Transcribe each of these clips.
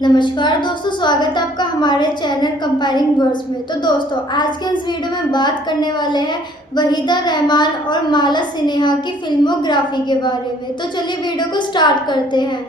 नमस्कार दोस्तों, स्वागत है आपका हमारे चैनल कंपेयरिंग वर्ड्स में। तो दोस्तों, आज के इस वीडियो में बात करने वाले हैं वहीदा रहमान और माला सिन्हा की फिल्मोग्राफी के बारे में। तो चलिए वीडियो को स्टार्ट करते हैं।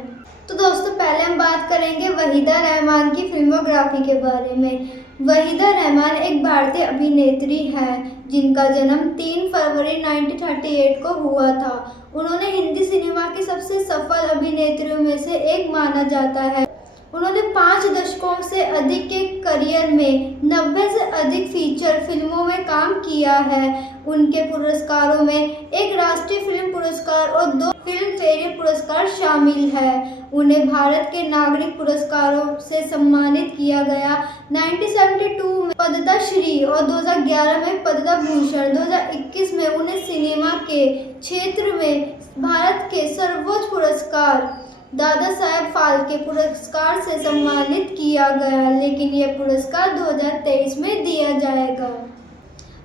तो दोस्तों, पहले हम बात करेंगे वहीदा रहमान की फिल्मोग्राफी के बारे में। वहीदा रहमान एक भारतीय अभिनेत्री हैं जिनका जन्म 3 फरवरी 1938 को हुआ था। उन्होंने हिंदी सिनेमा की सबसे सफल अभिनेत्रियों में से एक माना जाता है। उन्होंने 5 दशकों से अधिक के करियर में 90 से अधिक फीचर फिल्मों में काम किया है। उनके पुरस्कारों में एक राष्ट्रीय फिल्म पुरस्कार और 2 फिल्म फेयर पुरस्कार शामिल है। उन्हें भारत के नागरिक पुरस्कारों से सम्मानित किया गया। 1972 में पद्मश्री और 2011 में पद्म भूषण, 2021 में उन्हें सिनेमा के क्षेत्र में भारत के सर्वोच्च पुरस्कार दादा साहेब फाल्के पुरस्कार से सम्मानित किया गया, लेकिन यह पुरस्कार 2023 में दिया जाएगा।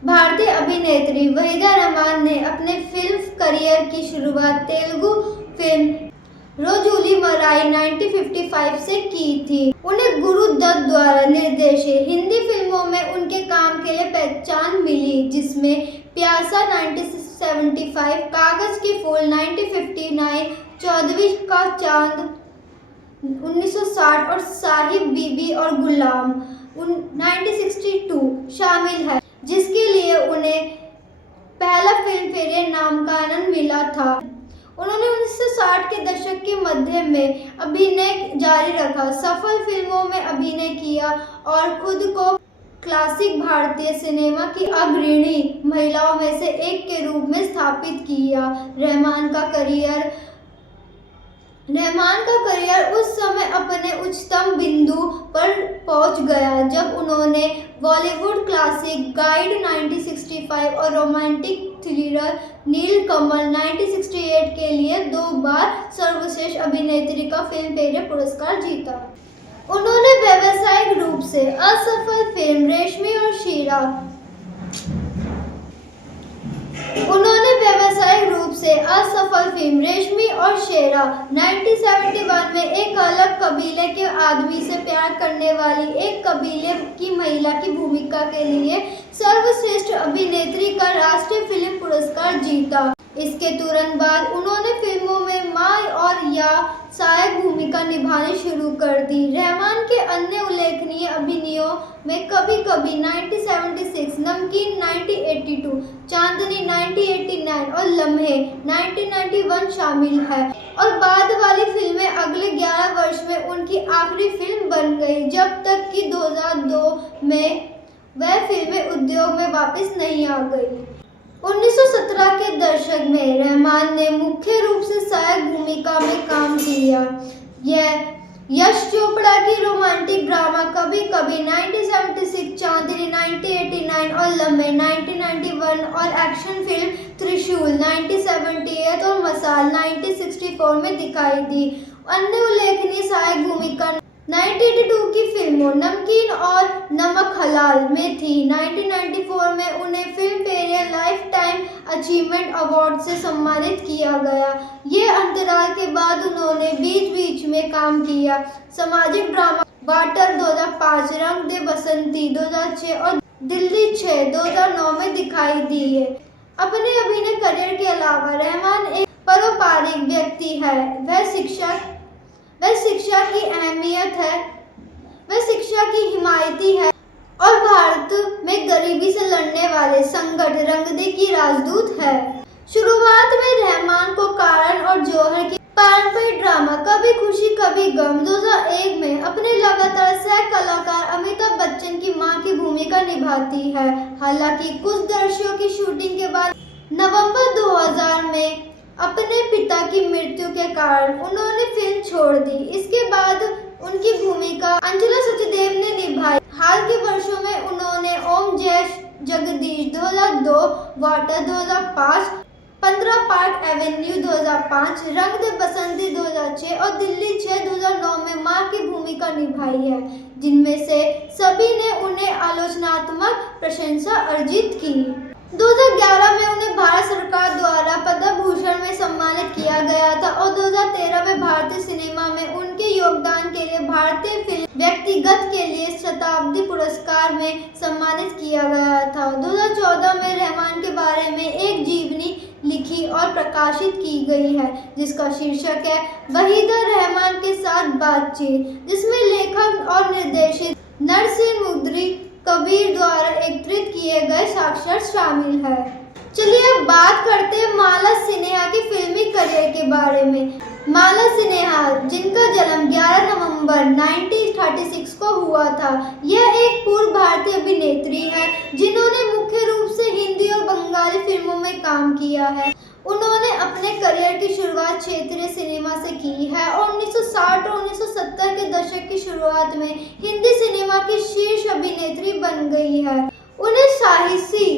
भारतीय अभिनेत्री वहीदा रहमान ने अपने फिल्म करियर की शुरुआत तेलुगु फिल्म रोजुली मराई 1955 से की थी। उन्हें गुरु दत्त द्वारा निर्देशित हिंदी फिल्मों में उनके काम के लिए पहचान मिली, जिसमें प्यासा 1975, कागज के फूल 1959, चौदहवीं का चांद 1960 और साहिब बीबी और गुलाम 1962 शामिल है, जिसके लिए उन्हें पहला फिल्म फेयर नामांकन मिला था। उन्होंने 1960 के दशक के मध्य में अभिनय जारी रखा, सफल फिल्मों में अभिनय किया और खुद को क्लासिक भारतीय सिनेमा की अग्रणी महिलाओं में से एक के रूप में स्थापित किया। रहमान का करियर उस समय अपने उच्चतम बिंदु पर पहुंच गया जब उन्होंने बॉलीवुड क्लासिक गाइड 1965 और रोमांटिक थ्रिलर नीलकमल 1968 के लिए 2 बार सर्वश्रेष्ठ अभिनेत्री का फिल्म फेयर पुरस्कार जीता। उन्होंने व्यावसायिक रूप से असफल फिल्म रेशमी और शीरा 1971 में एक अलग कबीले के आदमी से प्यार करने वाली एक कबीले की महिला की भूमिका के लिए सर्वश्रेष्ठ अभिनेत्री का राष्ट्रीय फिल्म पुरस्कार जीता। इसके तुरंत बाद उन्होंने फिल्मों में माँ और या सहायक भूमिका निभानी शुरू कर दी। रहमान के अन्य उल्लेखनीय अभिनयों में कभी कभी 1976, नमकीन 1982, चांदनी 1989 और लम्हे 1991 शामिल है और बाद वाली फिल्में अगले 11 वर्ष में उनकी आखिरी फिल्म बन गई, जब तक कि 2002 में वह फिल्में उद्योग में वापस नहीं आ गई। 1970 के दशक में रहमान ने मुख्य रूप से सहायक भूमिका में काम किया। यह यश चोपड़ा की रोमांटिक ड्रामा कभी कभी 1976, चांदनी 1989 और लम्हे 1991 और एक्शन फिल्म त्रिशूल 1978 और मसाल 1964 में दिखाई दी। अन्य उल्लेखनीय सहायक भूमिका 1982 की फिल्मों नमकीन और नमक हलाल में थी। 1994 में उन्हें film fair life time achievement award से सम्मानित किया गया। ये अंतराल के बाद उन्होंने बीच बीच में काम किया। सामाजिक ड्रामा वाटर 2005, रंग दे बसंती 2006 और दिल्ली 6 2009 में दिखाई दी है। अपने अभिनय करियर के अलावा रहमान एक परोपकारी व्यक्ति है। वह शिक्षा की अहमियत है, वह शिक्षा की हिमायती है और भारत में गरीबी से लड़ने वाले संगठन रंग दे की राजदूत है। शुरुआत में रहमान को कारण और जौहर की पारंपरिक ड्रामा कभी खुशी कभी गम 2001 में अपने लगातार सह कलाकार अमिताभ बच्चन की मां की भूमिका निभाती है। हालांकि कुछ दृश्यों की शूटिंग के बाद नवंबर 2000 में अपने पिता की मृत्यु के कारण उन्होंने फिल्म छोड़ दी। इसके बाद उनकी भूमिका अंजला सचदेव ने निभाई। हाल के वर्षों में उन्होंने ओम जय जगदीश 2002, वाटर 2005, 15 पार्क एवेन्यू 2005, रंग दे बसंती 2006 और दिल्ली 6 2009 में मां की भूमिका निभाई है, जिनमें से सभी ने उन्हें आलोचनात्मक प्रशंसा अर्जित की। 2011 में उन्हें भारत सरकार द्वारा पद्म भूषण में सम्मानित किया गया था और 2013 में भारतीय सिनेमा में उनके योगदान के लिए भारतीय फिल्म व्यक्तिगत के लिए शताब्दी पुरस्कार में सम्मानित किया गया था। 2014 में रहमान के बारे में एक जीवनी लिखी और प्रकाशित की गई है जिसका शीर्षक है वहीदा रहमान के साथ बातचीत, जिसमें लेखक और निर्देशित नरसिंह मुद्री कबीर द्वारा एकत्रित किए गए साक्षर शामिल है। चलिए अब बात करते हैं माला सिन्हा के फिल्मी करियर के बारे में। माला सिन्हा, जिनका जन्म 11 नवंबर 1936 को हुआ था, यह एक पूर्व भारतीय अभिनेत्री है जिन्होंने मुख्य रूप से हिंदी और बंगाली फिल्मों में काम किया है। उन्होंने अपने करियर की शुरुआत क्षेत्रीय सिनेमा से की है और 1960 और 1970 के दशक की शुरुआत में हिंदी सिनेमा की शीर्ष अभिनेत्री बन गई है। उन्हें साहसी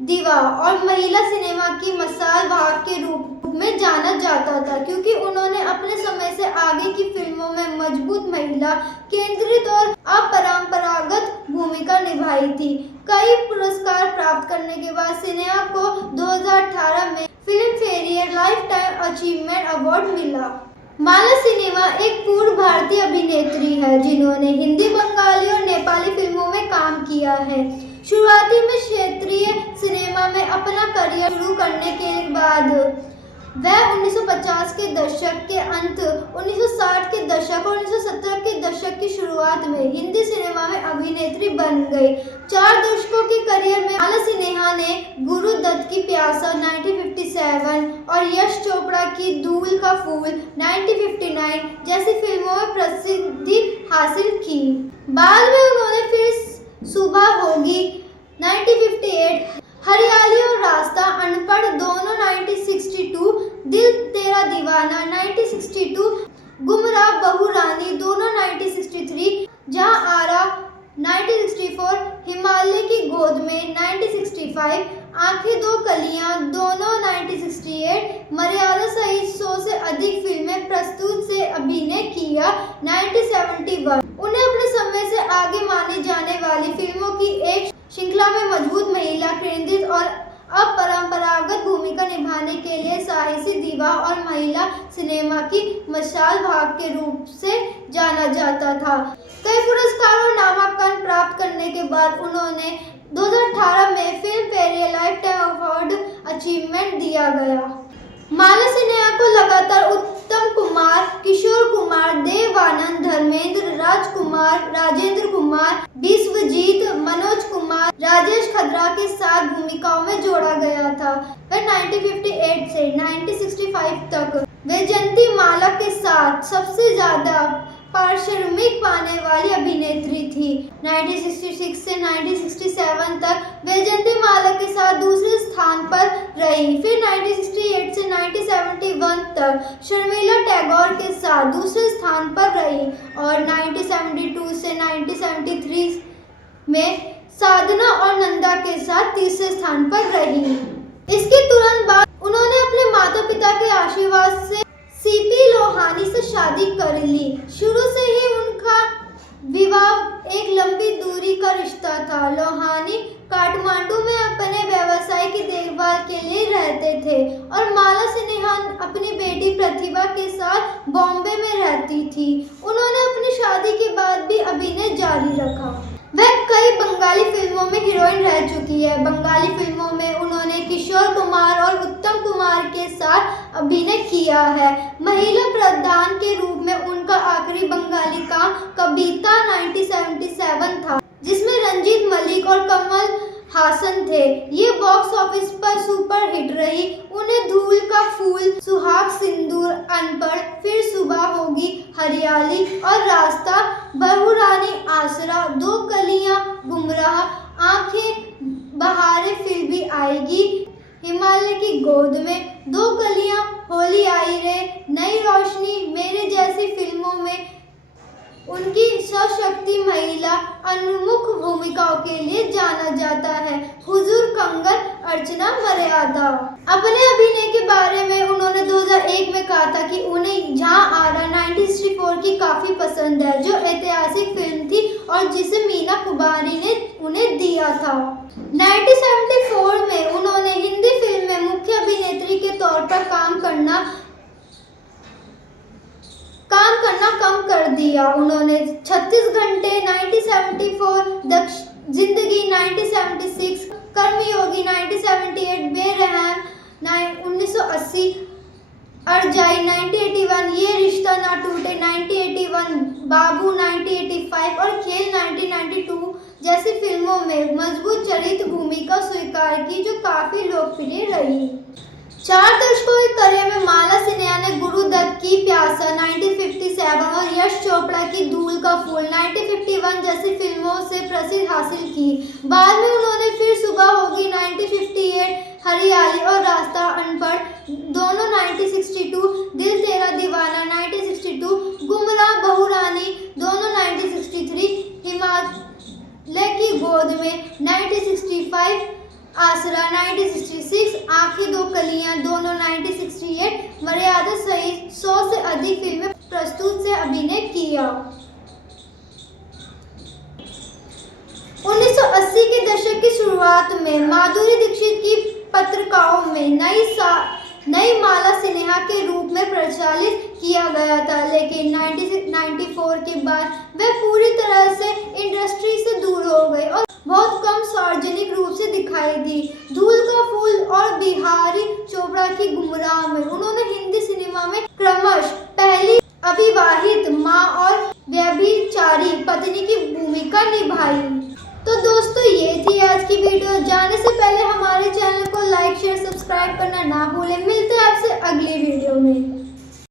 दीवा और महिला सिनेमा की मिसाल वाहक के रूप में जाना जाता था क्योंकि उन्होंने अपने समय से आगे की फिल्मों में मजबूत महिला केंद्रित और अपरंपरागत भूमिका निभाई थी। कई पुरस्कार प्राप्त करने के बाद सिन्हा को 2018 में film fair life time achievement award मिला। माला सिन्हा एक पूर्व भारतीय अभिनेत्री है जिन्होंने हिंदी, बंगाली और नेपाली फिल्मों में काम किया है। शुरुआती में क्षेत्रीय सिनेमा में अपना करियर शुरू करने के बाद वह 1950 के दशक के अंत, 1960 के दशक और 1970 के दशक की शुरुआत में हिंदी सिनेमा में अभिनेत्री बन गई। 4 दशकों के करियर में माला सिन्हा ने गुरुदत्त की प्यासा 1957 और यश चोपड़ा की धूल का फूल 1959 जैसी फिल्मों में प्रसिद्धि हासिल की। बाद में उन्होंने फिर सुबह होगी 1958, हरियाली और रास्ता अनपढ़ दोनों 1962, दिल तेरा दीवाना 1962, गुमराह बहू रानी दोनों 1963, जहां आरा 1964, हिमालय की गोद में 1965, आंखें दो कलियां दोनों 1968, मर्यादा सहित 100 से अधिक फिल्में प्रस्तुत से अभिनय किया 1971। उन्हें अपने समय से आगे माने जाने वाली फिल्मों की एक श्रृंखला में मजबूत महिला केंद्रित और अपरंपरागत भूमिका निभाने के लिए साहसी दीवा और महिला सिनेमा की मिसाल वाहक के रूप से जाना जाता था। कई पुरस्कार और नामांकन प्राप्त करने के बाद उन्होंने 2018 में film fair life time award achievement दिया गया। माला सिन्हा को लगातार उत्तम कुमार, किशोर कुमार, देव आनंद, धर्मेंद्र, राजकुमार, राजेंद्र कुमार, विश्वजीत, मनोज कुमार, राजेश खन्ना के साथ भूमिकाओं में जोड़ा गया था। वह 1958 से 1965 तक वैजयंती माला के साथ सबसे ज्यादा पारिश्रमिक पाने वाली अभिनेत्री थी। 1966 से 1967 तक वैजयंती माला के साथ दूसरे स्थान पर रही। फिर 1968 से 1971 तक शर्मिला टैगोर के साथ दूसरे स्थान पर रही और 1972 से 1973 में साधना और नंदा के साथ तीसरे स्थान पर रही। इसके तुरंत बाद उन्होंने अपने माता पिता के आशीर्वाद से सीपी लोहानी से शादी कर ली। शुरू से ही उनका विवाह एक लंबी दूरी का रिश्ता था। लोहानी काठमांडू में अपने व्यवसाय की देखभाल के लिए रहते थे और माला सिन्हा अपनी बेटी प्रतिभा के साथ बॉम्बे में रहती थी। उन्होंने अपनी शादी के बाद भी अभिनय जारी रखा। वह कई बंगाली फिल्मों में हीरोइन रह चुकी है। बंगाली फिल्मों में उन्होंने किशोर कुमार और उत्तम कुमार के साथ अभिनय किया है। महिला प्रधान के रूप में उनका आखिरी बंगाली काम कविता 1977 था, जिसमें रंजीत मलिक और कमल हासन थे। ये बॉक्स ऑफिस पर सुपर हिट रही। उन्हें धूल का फूल, सुहाग सिंदूर, अनपढ़, फिर सुबह होगी, हरियाली और रास्ता, बहू रानी, आसरा, दो कलियां, गुमराह, आंखें बहारें फिर भी आएगी, हिमालय की गोद में, दो कलियां, होली आई रे, नई रोशनी, मेरे जैसी फिल्मों में उनकी सशक्ति महिला अनुमुख भूमिकाओं के लिए जाना जाता है। हुजूर, कंगन, अर्चना, मर्यादा। अपने अभिनय के बारे में उन्होंने 2001 में कहा था कि उन्हें जहां आरा 1964 की काफी पसंद है, जो ऐतिहासिक फिल्म थी और जिसे मीना कुमारी ने उन्हें दिया था। 1974 में उन्होंने हिंदी फिल्म में मुख्य अभिनेत्री के तौर पर काम करना कम कर दिया। उन्होंने 36 घंटे 1974, जिंदगी 1976, कर्मयोगी 1978, बेरहम 1980, अरजाई 1981, ये रिश्ता ना टूटे 1981, बाबू 1985 और खेल 1992 जैसी फिल्मों में मजबूत चरित्र भूमिका स्वीकार की, जो काफी लोकप्रिय रही। 4 दशकों के करियर में माला सिन्हा ने गुरुदत्त की प्यासा 1957 और यश चोपड़ा की धूल का फूल 1951 जैसी फिल्मों से प्रसिद्धि हासिल की। बाद में उन्होंने फिर सुबह होगी 1958, हरियाली और रास्ता अनपढ़ दोनों 1962, दिल तेरा दीवाना 1962, गुमराह बहुरानी दोनों 1963, हिमालय की गोद में 1965, आसरा 1966, आंखें दो कलियां दोनों 1968, मर्यादा सहित 100 से अधिक फिल्में प्रस्तुत से अभिनय किया। 1980 के दशक की शुरुआत में माधुरी दीक्षित की पत्रिकाओं में नई माला सिन्हा के रूप में प्रचारित किया गया था, लेकिन 1994 के बाद वह पूरी तरह से इंडस्ट्री से दूर हो गई और बहुत कम सार्वजनिक रूप से दिखाई दी। धूल का फूल और बिहारी चोपड़ा की गुमराह में उन्होंने हिंदी सिनेमा में क्रमशः पहली अविवाहित मां और व्यभिचारी पत्नी की भूमिका निभाई। तो दोस्तों, ये थी आज की वीडियो। जाने से पहले हमारे चैनल को लाइक, शेयर, सब्सक्राइब करना ना भूलें। मिलते हैं आपसे अगली वीडियो में।